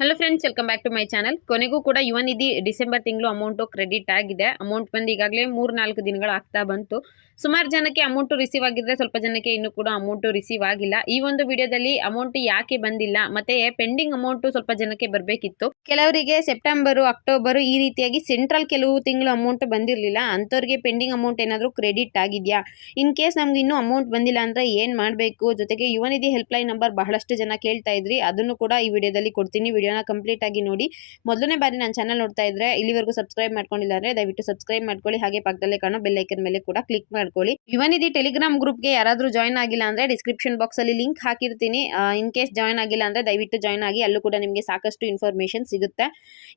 Hello friends, welcome back to my channel. ಕೊನೆಗೂ ಕೂಡ Yuva Nidhi December ತಿಂಗಳು ಅಮೌಂಟ್ ಕ್ರೆಡಿಟ್ ಆಗಿದೆ. ಅಮೌಂಟ್ ಬಂದು ಈಗಾಗಲೇ 3-4 ದಿನಗಳು ಆಗ್ತಾ ಬಂತು. ಸುಮಾರು ಜನಕ್ಕೆ ಅಮೌಂಟ್ ರಿಸೀವ್ ಆಗಿದ್ರೆ, ಸ್ವಲ್ಪ ಜನಕ್ಕೆ ಇನ್ನೂ ಕೂಡ ಅಮೌಂಟ್ ರಿಸೀವ್ ಆಗಿಲ್ಲ. ಈ ಒಂದು ವಿಡಿಯೋದಲ್ಲಿ ಅಮೌಂಟ್ ಯಾಕೆ ಬಂದಿಲ್ಲ, ಮತ್ತೆ ಪೆಂಡಿಂಗ್ ಅಮೌಂಟ್ ಸ್ವಲ್ಪ ಜನಕ್ಕೆ ಬರಬೇಕಿತ್ತು. ಕೆಲವರಿಗೆ ಸೆಪ್ಟೆಂಬರ್, ಅಕ್ಟೋಬರ್ ಈ ರೀತಿಯಾಗಿ ಸೆಂಟ್ರಲ್ ಕೆಲವು ತಿಂಗಳು ಅಮೌಂಟ್ ಬಂದಿರಲಿಲ್ಲ. ಅಂಥವ್ರಿಗೆ ಪೆಂಡಿಂಗ್ ಅಮೌಂಟ್ ಏನಾದರೂ ಕ್ರೆಡಿಟ್ ಆಗಿದೆಯಾ, ಇನ್ ಕೇಸ್ ನಮ್ಗೆ ಇನ್ನೂ ಅಮೌಂಟ್ ಬಂದಿಲ್ಲ ಅಂದ್ರೆ ಏನು ಮಾಡಬೇಕು, ಜೊತೆಗೆ ಯುವ ನಿಧಿ ಹೆಲ್ಪ್ಲೈನ್ ನಂಬರ್ ಬಹಳಷ್ಟು ಜನ ಕೇಳ್ತಾ ಇದ್ರಿ, ಅದನ್ನು ಕೂಡ ಈ ವಿಡಿಯೋದಲ್ಲಿ ಕೊಡ್ತೀನಿ. ವಿಡಿಯೋನ ಕಂಪ್ಲೀಟ್ ಆಗಿ ನೋಡಿ. ಮೊದಲನೇ ಬಾರಿ ನನ್ನ ಚಾನಲ್ ನೋಡ್ತಾ ಇದ್ರೆ, ಇಲ್ಲಿವರೆಗೂ ಸಬ್ಸ್ಕ್ರೈಬ್ ಮಾಡ್ಕೊಂಡಿಲ್ಲ ಅಂದ್ರೆ ದಯವಿಟ್ಟು ಸಬ್ಸ್ಕ್ರೈಬ್ ಮಾಡ್ಕೊಳ್ಳಿ. ಹಾಗೆ ಪಕ್ಕದಲ್ಲೇ ಕಾಣೋ ಬೆಲ್ ಐಕನ್ ಮೇಲೆ ಕೂಡ ಕ್ಲಿಕ್ ಮಾಡ್ಕೊಳ್ಳಿ. ಯುವ ನಿಧಿ ಟೆಲಿಗ್ರಾಮ್ ಗ್ರೂಪ್ಗೆ ಯಾರಾದರೂ ಜಾಯ್ನ್ ಆಗಿಲ್ಲ ಅಂದ್ರೆ ಡಿಸ್ಕ್ರಿಪ್ಷನ್ ಬಾಕ್ಸ್ ಅಲ್ಲಿ ಲಿಂಕ್ ಹಾಕಿರ್ತೀನಿ. ಇನ್ ಕೇಸ್ ಜಾಯ್ನ್ ಆಗಿಲ್ಲ ಅಂದ್ರೆ ದಯವಿಟ್ಟು ಜಾಯ್ನ್ ಆಗಿ, ಅಲ್ಲೂ ಕೂಡ ನಿಮಗೆ ಸಾಕಷ್ಟು ಇನ್ಫಾರ್ಮೇಶನ್ ಸಿಗುತ್ತೆ.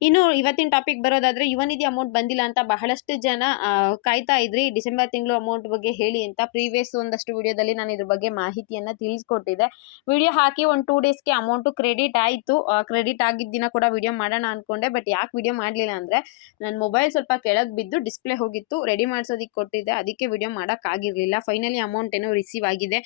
ಇನ್ನು ಇವತ್ತಿನ ಟಾಪಿಕ್ ಬರೋದಾದ್ರೆ, ಯುವ ನಿಧಿ ಅಮೌಂಟ್ ಬಂದಿಲ್ಲ ಅಂತ ಬಹಳಷ್ಟು ಜನ ಕಾಯ್ತಾ ಇದ್ರಿ, ಡಿಸೆಂಬರ್ ತಿಂಗಳು ಅಮೌಂಟ್ ಬಗ್ಗೆ ಹೇಳಿ ಅಂತ. ಪ್ರೀವಿಯಸ್ ಒಂದಷ್ಟು ವಿಡಿಯೋದಲ್ಲಿ ನಾನು ಇದ್ರ ಬಗ್ಗೆ ಮಾಹಿತಿಯನ್ನ ತಿಳಿಸ್ಕೊಟ್ಟಿದ್ದೆ. ವಿಡಿಯೋ ಹಾಕಿ ಒಂದು 2 ಡೇಸ್ಗೆ ಅಮೌಂಟ್ ಕ್ರೆಡಿಟ್ ಆಯಿತು. ಕ್ರೆಡಿಟ್ ಆಗಿದ್ದ ದಿನ ಕೂಡ ವಿಡಿಯೋ ಮಾಡೋಣ ಅನ್ಕೊಂಡೆ, ಬಟ್ ಯಾಕೆ ವಿಡಿಯೋ ಮಾಡಲಿಲ್ಲ ಅಂದ್ರೆ ನನ್ನ ಮೊಬೈಲ್ ಸ್ವಲ್ಪ ಕೆಳಗೆ ಬಿದ್ದು ಡಿಸ್ಪ್ಲೇ ಹೋಗಿತ್ತು, ರೆಡಿ ಮಾಡಿಸೋದಕ್ಕೆ ಕೊಟ್ಟಿದ್ದೆ, ಅದಕ್ಕೆ ವಿಡಿಯೋ ಮಾಡೋಕ್ಕಾಗಿರಲಿಲ್ಲ. ಫೈನಲಿ ಅಮೌಂಟ್ ಏನೋ ರಿಸೀವ್ ಆಗಿದೆ.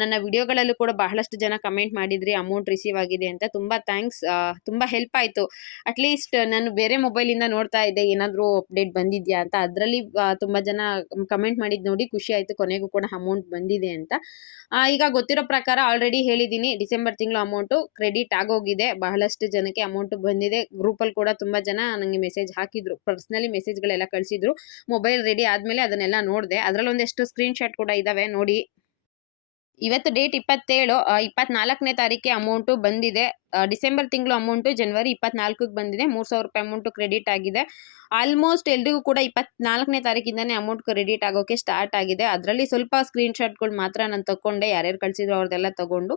ನನ್ನ ವಿಡಿಯೋಗಳಲ್ಲೂ ಕೂಡ ಬಹಳಷ್ಟು ಜನ ಕಮೆಂಟ್ ಮಾಡಿದ್ರಿ ಅಮೌಂಟ್ ರಿಸೀವ್ ಆಗಿದೆ ಅಂತ. ತುಂಬ ಥ್ಯಾಂಕ್ಸ್, ತುಂಬ ಹೆಲ್ಪ್ ಆಯಿತು. ಅಟ್ಲೀಸ್ಟ್ ನಾನು ಬೇರೆ ಮೊಬೈಲಿಂದ ನೋಡ್ತಾ ಇದ್ದೆ ಏನಾದರೂ ಅಪ್ಡೇಟ್ ಬಂದಿದೆಯಾ ಅಂತ, ಅದರಲ್ಲಿ ತುಂಬ ಜನ ಕಮೆಂಟ್ ಮಾಡಿದ್ದು ನೋಡಿ ಖುಷಿ ಆಯಿತು, ಕೊನೆಗೂ ಕೂಡ ಅಮೌಂಟ್ ಬಂದಿದೆ ಅಂತ. ಈಗ ಗೊತ್ತಿರೋ ಪ್ರಕಾರ ಆಲ್ರೆಡಿ ಹೇಳಿದ್ದೀನಿ, ಡಿಸೆಂಬರ್ ತಿಂಗಳು ಅಮೌಂಟು ಕ್ರೆಡಿಟ್ ಆಗೋಗಿದೆ. ಬಹಳಷ್ಟು ಜನಕ್ಕೆ ಅಮೌಂಟ್ ಬಂದಿದೆ. ಗ್ರೂಪಲ್ಲಿ ಕೂಡ ತುಂಬ ಜನ ನನಗೆ ಮೆಸೇಜ್ ಹಾಕಿದ್ರು, ಪರ್ಸ್ನಲಿ ಮೆಸೇಜ್ಗಳೆಲ್ಲ ಕಳಿಸಿದ್ರು. ಮೊಬೈಲ್ ರೆಡಿ ಆದಮೇಲೆ ಅದನ್ನೆಲ್ಲ ನೋಡಿದೆ, ಅದರಲ್ಲಿ ಒಂದಷ್ಟು ಸ್ಕ್ರೀನ್ಶಾಟ್ ಕೂಡ ಇದ್ದಾವೆ ನೋಡಿ. ಇವತ್ತು ಡೇಟ್ 27, 24ನೇ ತಾರೀಕಿಗೆ ಅಮೌಂಟು ಬಂದಿದೆ. ಡಿಸೆಂಬರ್ ತಿಂಗಳು ಅಮೌಂಟು ಜನವರಿ 24ಕ್ಕೆ ಬಂದಿದೆ. 3,000 ರೂಪಾಯಿ ಅಮೌಂಟು ಕ್ರೆಡಿಟ್ ಆಗಿದೆ. ಆಲ್ಮೋಸ್ಟ್ ಎಲ್ರಿಗೂ ಕೂಡ 24ನೇ ತಾರೀಕಿಂದನೇ ಅಮೌಂಟ್ ಕ್ರೆಡಿಟ್ ಆಗೋಕ್ಕೆ ಸ್ಟಾರ್ಟ್ ಆಗಿದೆ. ಅದರಲ್ಲಿ ಸ್ವಲ್ಪ ಸ್ಕ್ರೀನ್ಶಾಟ್ಗಳು ಮಾತ್ರ ನಾನು ತಗೊಂಡೆ, ಯಾರ್ಯಾರು ಕಳಿಸಿದ್ರು ಅವ್ರದ್ದೆಲ್ಲ ತಗೊಂಡು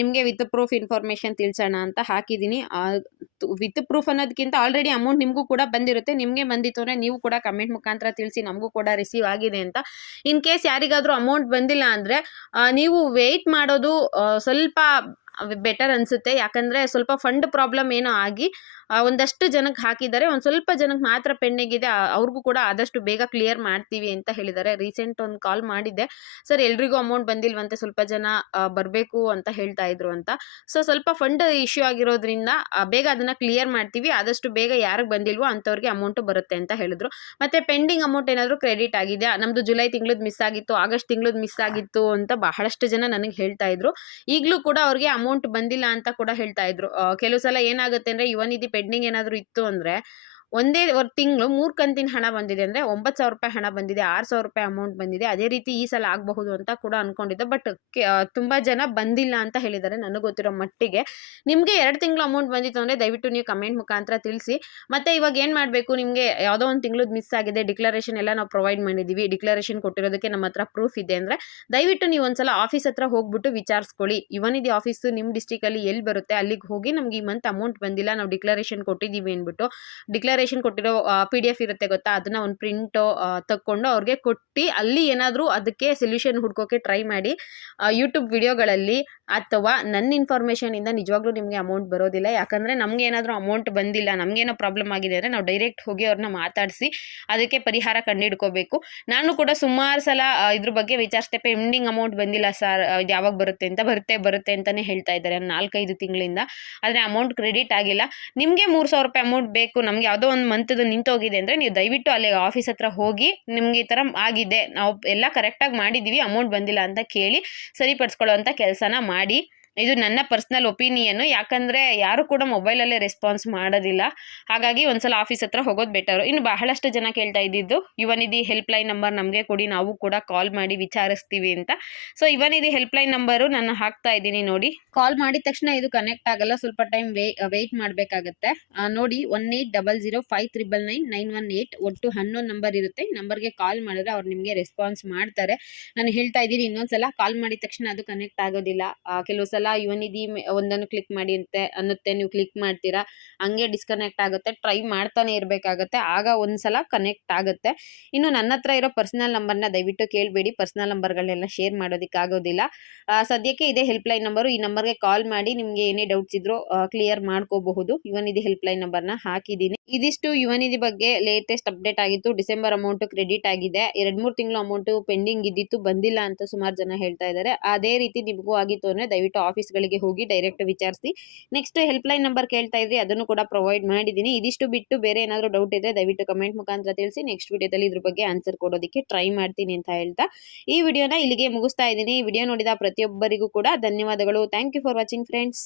ನಿಮಗೆ ವಿತ್ ಪ್ರೂಫ್ ಇನ್ಫಾರ್ಮೇಷನ್ ತಿಳಿಸೋಣ ಅಂತ ಹಾಕಿದ್ದೀನಿ. ವಿತ್ ಪ್ರೂಫ್ ಅನ್ನೋದಕ್ಕಿಂತ ಆಲ್ರೆಡಿ ಅಮೌಂಟ್ ನಿಮಗೂ ಕೂಡ ಬಂದಿರುತ್ತೆ. ನಿಮಗೆ ಬಂದಿತ್ತು ಅಂದರೆ ನೀವು ಕೂಡ ಕಮೆಂಟ್ ಮುಖಾಂತರ ತಿಳಿಸಿ ನಮಗೂ ಕೂಡ ರಿಸೀವ್ ಆಗಿದೆ ಅಂತ. ಇನ್ ಕೇಸ್ ಯಾರಿಗಾದರೂ ಅಮೌಂಟ್ ಬಂದಿಲ್ಲ ಅಂದರೆ ನೀವು ವೆಯ್ಟ್ ಮಾಡೋದು ಸ್ವಲ್ಪ ಬೆಟರ್ ಅನಿಸುತ್ತೆ. ಯಾಕಂದರೆ ಸ್ವಲ್ಪ ಫಂಡ್ ಪ್ರಾಬ್ಲಮ್ ಏನೋ ಆಗಿ ಒಂದಷ್ಟು ಜನಕ್ಕೆ ಹಾಕಿದ್ದಾರೆ, ಒಂದು ಸ್ವಲ್ಪ ಜನಕ್ಕೆ ಮಾತ್ರ ಪೆಂಡಿಂಗ್ ಇದೆ. ಅವ್ರಿಗೂ ಕೂಡ ಆದಷ್ಟು ಬೇಗ ಕ್ಲಿಯರ್ ಮಾಡ್ತೀವಿ ಅಂತ ಹೇಳಿದ್ದಾರೆ. ರೀಸೆಂಟ್ ಒಂದು ಕಾಲ್ ಮಾಡಿದ್ದೆ, ಸರ್ ಎಲ್ರಿಗೂ ಅಮೌಂಟ್ ಬಂದಿಲ್ವಂತೆ, ಸ್ವಲ್ಪ ಜನ ಬರಬೇಕು ಅಂತ ಹೇಳ್ತಾ ಇದ್ರು ಅಂತ. ಸ್ವಲ್ಪ ಫಂಡ್ ಇಶ್ಯೂ ಆಗಿರೋದ್ರಿಂದ ಬೇಗ ಅದನ್ನು ಕ್ಲಿಯರ್ ಮಾಡ್ತೀವಿ, ಆದಷ್ಟು ಬೇಗ ಯಾರಿಗೆ ಬಂದಿಲ್ವೋ ಅಂಥವ್ರಿಗೆ ಅಮೌಂಟು ಬರುತ್ತೆ ಅಂತ ಹೇಳಿದ್ರು. ಮತ್ತು ಪೆಂಡಿಂಗ್ ಅಮೌಂಟ್ ಏನಾದರೂ ಕ್ರೆಡಿಟ್ ಆಗಿದೆಯಾ, ನಮ್ಮದು ಜುಲೈ ತಿಂಗಳದ್ದು ಮಿಸ್ ಆಗಿತ್ತು, ಆಗಸ್ಟ್ ತಿಂಗಳದ್ದು ಮಿಸ್ ಆಗಿತ್ತು ಅಂತ ಬಹಳಷ್ಟು ಜನ ನನಗೆ ಹೇಳ್ತಾ ಇದ್ರು. ಈಗಲೂ ಕೂಡ ಅವ್ರಿಗೆ ಅಮೌಂಟ್ ಬಂದಿಲ್ಲ ಅಂತ ಕೂಡ ಹೇಳ್ತಾ ಇದ್ರು. ಕೆಲವು ಸಲ ಏನಾಗುತ್ತೆ ಅಂದರೆ, ಯುವ ನಿಧಿ ಪೆಂಡಿಂಗ್ ಏನಾದರೂ ಇತ್ತು ಅಂದರೆ ಒಂದೇ ತಿಂಗಳು 3 ಕಂತಿನ ಹಣ ಬಂದಿದೆ ಅಂದರೆ 9,000 ರೂಪಾಯಿ ಹಣ ಬಂದಿದೆ, 6,000 ರೂಪಾಯಿ ಅಮೌಂಟ್ ಬಂದಿದೆ. ಅದೇ ರೀತಿ ಈ ಸಲ ಆಗಬಹುದು ಅಂತ ಕೂಡ ಅಂದ್ಕೊಂಡಿದ್ದೆ, ಬಟ್ ತುಂಬ ಜನ ಬಂದಿಲ್ಲ ಅಂತ ಹೇಳಿದ್ದಾರೆ ನನಗೆ ಗೊತ್ತಿರೋ ಮಟ್ಟಿಗೆ. ನಿಮಗೆ 2 ತಿಂಗಳು ಅಮೌಂಟ್ ಬಂದಿತ್ತು ಅಂದರೆ ದಯವಿಟ್ಟು ನೀವು ಕಮೆಂಟ್ ಮುಖಾಂತರ ತಿಳಿಸಿ. ಮತ್ತು ಇವಾಗ ಏನು ಮಾಡಬೇಕು, ನಿಮಗೆ ಯಾವುದೋ ಒಂದು ತಿಂಗಳದ್ದು ಮಿಸ್ ಆಗಿದೆ, ಡಿಕ್ಲರೇಷನ್ ಎಲ್ಲ ನಾವು ಪ್ರೊವೈಡ್ ಮಾಡಿದ್ದೀವಿ, ಡಿಕ್ಲರೇಷನ್ ಕೊಟ್ಟಿರೋದಕ್ಕೆ ನಮ್ಮ ಹತ್ರ ಪ್ರೂಫ್ ಇದೆ ಅಂದರೆ ದಯವಿಟ್ಟು ನೀವು ಒಂದ್ಸಲ ಆಫೀಸ್ ಹತ್ರ ಹೋಗ್ಬಿಟ್ಟು ವಿಚಾರಿಸ್ಕೊಳ್ಳಿ. ಯುವ ನಿಧಿ ಆಫೀಸು ನಿಮ್ಮ ಡಿಸ್ಟಿಕಲ್ಲಿ ಎಲ್ಲಿ ಬರುತ್ತೆ ಅಲ್ಲಿಗೆ ಹೋಗಿ, ನಮ್ಗೆ ಈ ಮಂತ್ ಅಮೌಂಟ್ ಬಂದಿಲ್ಲ, ನಾವು ಡಿಕ್ಲರೇಷನ್ ಕೊಟ್ಟಿದ್ದೀವಿ ಅಂದ್ಬಿಟ್ಟು, ಡಿಕ್ಲರೇಷನ್ ಕೊಟ್ಟಿರೋ PDF ಇರುತ್ತೆ ಗೊತ್ತಾ, ಅದನ್ನ ಒಂದು ಪ್ರಿಂಟ್ ತಕ್ಕೊಂಡು ಅವ್ರಿಗೆ ಕೊಟ್ಟು, ಅಲ್ಲಿ ಏನಾದರೂ ಅದಕ್ಕೆ ಸೊಲ್ಯೂಷನ್ ಹುಡ್ಕೋಕೆ ಟ್ರೈ ಮಾಡಿ. ಯೂಟ್ಯೂಬ್ ವಿಡಿಯೋಗಳಲ್ಲಿ ಅಥವಾ ನನ್ನ ಇನ್ಫಾರ್ಮೇಷನಿಂದ ನಿಜವಾಗ್ಲೂ ನಿಮಗೆ ಅಮೌಂಟ್ ಬರೋದಿಲ್ಲ. ಯಾಕಂದರೆ ನಮ್ಗೆ ಏನಾದರೂ ಅಮೌಂಟ್ ಬಂದಿಲ್ಲ, ನಮಗೇನೋ ಪ್ರಾಬ್ಲಮ್ ಆಗಿದೆ ಅಂದರೆ ನಾವು ಡೈರೆಕ್ಟ್ ಹೋಗಿ ಅವ್ರನ್ನ ಮಾತಾಡಿಸಿ ಅದಕ್ಕೆ ಪರಿಹಾರ ಕಂಡುಹಿಡ್ಕೋಬೇಕು. ನಾನು ಕೂಡ ಸುಮಾರು ಸಲ ಇದ್ರ ಬಗ್ಗೆ ವಿಚಾರಿಸಿದೆ, ಪೆಂಡಿಂಗ್ ಅಮೌಂಟ್ ಬಂದಿಲ್ಲ ಸರ್, ಇದು ಯಾವಾಗ ಬರುತ್ತೆ ಅಂತ. ಬರುತ್ತೆ ಅಂತಲೇ ಹೇಳ್ತಾ ಇದ್ದಾರೆ 4-5 ತಿಂಗಳಿಂದ, ಆದರೆ ಅಮೌಂಟ್ ಕ್ರೆಡಿಟ್ ಆಗಿಲ್ಲ. ನಿಮಗೆ 3,000 ರೂಪಾಯಿ ಅಮೌಂಟ್ ಬೇಕು, ನಮಗೆ ಯಾವುದೋ ಒಂದು ಮಂತದ್ದು ನಿಂತೋಗಿದೆ ಅಂದರೆ ನೀವು ದಯವಿಟ್ಟು ಅಲ್ಲಿ ಆಫೀಸ್ ಹತ್ರ ಹೋಗಿ, ನಿಮಗೆ ಈ ಥರ ಆಗಿದೆ, ನಾವು ಎಲ್ಲ ಕರೆಕ್ಟಾಗಿ ಮಾಡಿದ್ದೀವಿ, ಅಮೌಂಟ್ ಬಂದಿಲ್ಲ ಅಂತ ಕೇಳಿ ಸರಿಪಡಿಸ್ಕೊಳ್ಳೋ ಅಂಥ ಕೆಲಸನ ಮಾಡಿ. ಇದು ನನ್ನ ಪರ್ಸ್ನಲ್ ಒಪಿನಿಯನ್ನು, ಯಾಕಂದರೆ ಯಾರು ಕೂಡ ಮೊಬೈಲಲ್ಲೇ ರೆಸ್ಪಾನ್ಸ್ ಮಾಡೋದಿಲ್ಲ. ಹಾಗಾಗಿ ಒಂದ್ಸಲ ಆಫೀಸ್ ಹತ್ರ ಹೋಗೋದು ಬೆಟರು. ಇನ್ನು ಬಹಳಷ್ಟು ಜನ ಕೇಳ್ತಾ ಇದ್ದಿದ್ದು, ಯುವ ನಿಧಿ ಹೆಲ್ಪ್ಲೈನ್ ನಂಬರ್ ನಮಗೆ ಕೊಡಿ, ನಾವು ಕೂಡ ಕಾಲ್ ಮಾಡಿ ವಿಚಾರಿಸ್ತೀವಿ ಅಂತ. ಯುವ ನಿಧಿ ಹೆಲ್ಪ್ಲೈನ್ ನಂಬರು ನಾನು ಹಾಕ್ತಾ ಇದ್ದೀನಿ ನೋಡಿ. ಕಾಲ್ ಮಾಡಿದ ತಕ್ಷಣ ಇದು ಕನೆಕ್ಟ್ ಆಗಲ್ಲ, ಸ್ವಲ್ಪ ಟೈಮ್ ವೆಯ್ಟ್ ಮಾಡಬೇಕಾಗತ್ತೆ. ನೋಡಿ 180053999118 ಒಟ್ಟು 11 ನಂಬರ್ ಇರುತ್ತೆ. ಈ ನಂಬರ್ಗೆ ಕಾಲ್ ಮಾಡಿದ್ರೆ ಅವ್ರು ನಿಮಗೆ ರೆಸ್ಪಾನ್ಸ್ ಮಾಡ್ತಾರೆ. ನಾನು ಹೇಳ್ತಾ ಇದ್ದೀನಿ, ಇನ್ನೊಂದ್ಸಲ ಕಾಲ್ ಮಾಡಿದ ತಕ್ಷಣ ಅದು ಕನೆಕ್ಟ್ ಆಗೋದಿಲ್ಲ. ಕೆಲವು ಸಲ ಯುವ ನಿಧಿ ಒಂದನ್ನು ಕ್ಲಿಕ್ ಮಾಡಿ ಅನ್ನುತ್ತೆ, ನೀವು ಕ್ಲಿಕ್ ಮಾಡ್ತೀರಾ, ಹಂಗೆ ಡಿಸ್ಕನೆಕ್ಟ್ ಆಗುತ್ತೆ. ಟ್ರೈ ಮಾಡ್ತಾನೆ ಇರಬೇಕಾಗತ್ತೆ, ಆಗ ಒಂದ್ಸಲ ಕನೆಕ್ಟ್ ಆಗುತ್ತೆ. ಇನ್ನು ನನ್ನ ಹತ್ರ ಇರೋ ಪರ್ಸನಲ್ ನಂಬರ್ನ ದಯವಿಟ್ಟು ಕೇಳಬೇಡಿ, ಪರ್ಸನಲ್ ನಂಬರ್ಗಳನ್ನೆಲ್ಲ ಶೇರ್ ಮಾಡೋದಕ್ಕಾಗೋದಿಲ್ಲ. ಸದ್ಯಕ್ಕೆ ಇದೇ ಹೆಲ್ಪ್ಲೈನ್ ನಂಬರು, ಈ ನಂಬರ್ಗೆ ಕಾಲ್ ಮಾಡಿ ನಿಮಗೆ ಏನೇ ಡೌಟ್ಸ್ ಇದ್ರೂ ಕ್ಲಿಯರ್ ಮಾಡ್ಕೋಬಹುದು. ಯುವ ನಿಧಿ ಹೆಲ್ಪ್ಲೈನ್ ನಂಬರ್ನ ಹಾಕಿದ್ದೀನಿ. ಇದಿಷ್ಟು ಯುವ ನಿಧಿ ಬಗ್ಗೆ ಲೇಟೆಸ್ಟ್ ಅಪ್ಡೇಟ್ ಆಗಿತ್ತು. ಡಿಸೆಂಬರ್ ಅಮೌಂಟ್ ಕ್ರೆಡಿಟ್ ಆಗಿದೆ. 2-3 ತಿಂಗಳು ಅಮೌಂಟ್ ಪೆಂಡಿಂಗ್ ಇದ್ದಿತ್ತು, ಬಂದಿಲ್ಲ ಅಂತ ಸುಮಾರು ಜನ ಹೇಳ್ತಾ ಇದ್ದಾರೆ. ಅದೇ ರೀತಿ ನಿಮಗೂ ಆಗಿತ್ತು ಅಂದ್ರೆ ದಯವಿಟ್ಟು ಆಫೀಸ್ಗಳಿಗೆ ಹೋಗಿ ಡೈರೆಕ್ಟ್ ವಿಚಾರಿಸಿ. ನೆಕ್ಸ್ಟ್ ಹೆಲ್ಪ್ ಲೈನ್ ನಂಬರ್ ಕೇಳ್ತಾ ಇದ್ರಿ, ಅದನ್ನು ಕೂಡ ಪ್ರೊವೈಡ್ ಮಾಡಿದ್ದೀನಿ. ಇದಿಷ್ಟು ಬಿಟ್ಟು ಬೇರೆ ಏನಾದರೂ ಡೌಟ್ ಇದ್ರೆ ದಯವಿಟ್ಟು ಕಮೆಂಟ್ ಮುಖಾಂತರ ತಿಳಿಸಿ. ನೆಕ್ಸ್ಟ್ ವಿಡಿಯೋದಲ್ಲಿ ಇದ್ರ ಬಗ್ಗೆ ಆನ್ಸರ್ ಕೊಡೋದಕ್ಕೆ ಟ್ರೈ ಮಾಡ್ತೀನಿ ಅಂತ ಹೇಳ್ತಾ ಈ ವಿಡಿಯೋನ ಇಲ್ಲಿಗೆ ಮುಗಿಸ್ತಾ ಇದ್ದೀನಿ. ಈ ವಿಡಿಯೋ ನೋಡಿದ ಪ್ರತಿಯೊಬ್ಬರಿಗೂ ಕೂಡ ಧನ್ಯವಾದಗಳು. Thank you for watching friends.